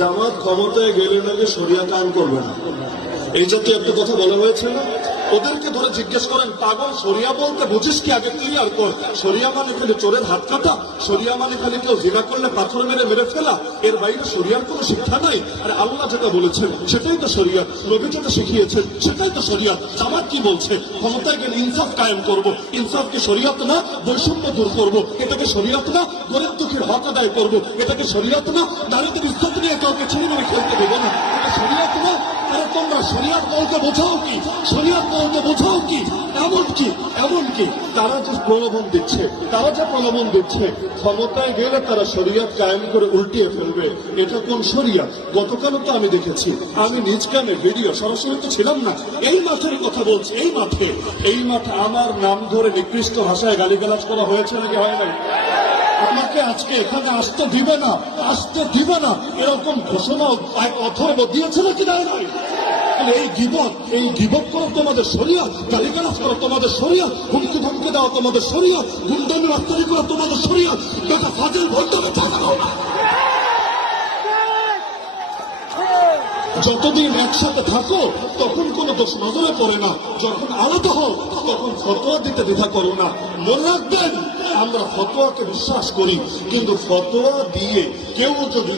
জামাত ক্ষমতায় গেলে নাকি শরিয়া কায়েম করবে না, এই জাতীয় একটা কথা বলা হয়েছে না? ওদেরকে ধরে জিজ্ঞেস করেন, পাগল শরিয়া বলতে বুঝিস কি, আগে ক্লিয়ার কর। শরিয়া মানে খালি চোরের হাত কাটা? শরিয়া মানে খালি কেউ জিনা করলে পাথর মেরে মেরে ফেলা? এর বাইরে শরিয়ার কোনো শিক্ষা নাই। আর আল্লাহ যেটা বলেছেন সেটাই তো শরিয়া, নবী যেটা শিখিয়েছেন সেটাই তো শরিয়া। জামাত কি বলছে? ক্ষমতায় গেলে ইনসাফ কায়েম করব। ইনসাফ কি শরিয়ত না? বৈষম্য দূর করব, এটাকে শরিয়ত না? গরিব দুঃখীর হক আদায় করব, এটাকে শরিয়ত না? নারীদের ইজ্জত নিয়ে কাউকে ছেড়ে মেরে খেলতে দেবো না, এটা শরিয়ত না? আরে তোমরা শরিয়ত বলতে বোঝাও কি? শরিয়ত বলতে বোঝাও কি? এমনকি তারা যে প্রলোভন দিচ্ছে ক্ষমতায় গেলে তারা শরিয়ত কায়েম করে উল্টিয়ে ফেলবে, এটা কোন শরিয়ত? গতকালও তো আমি দেখেছি, আমি নিজ কানে ভিডিও, সরাসরি তো ছিলাম না, এই মাঠের কথা বলছি। এই মাঠে আমার নাম ধরে নিকৃষ্ট ভাষায় গালিগালাজ করা হয়েছে নাকি হয় নাই? আমাকে আজকে এখানে আসতে দিবে না এরকম ঘোষণা অথর্ব দিয়েছে নাকি দেয় নাই? এই গিবত করা তোমাদের শরিয়ত, গালিগালাজ করা তোমাদের শরিয়ত, হুমকি ধমকি দেওয়া তোমাদের শরিয়ত, গুন্ডামি রাস্তারি করা তোমাদের শরিয়ত। বেটা ফাজিল ভণ্ডামি ঠেকানো না। যতদিন একসাথে থাকো তখন কোনো দোষ নজরে পড়ে না, যখন আলাদা হও তখন ফতোয়া দিতে দ্বিধা করো না। মনে রাখবেন, আমরা ফতোয়াকে বিশ্বাস করি, কিন্তু ফতোয়া দিয়ে কেউ যদি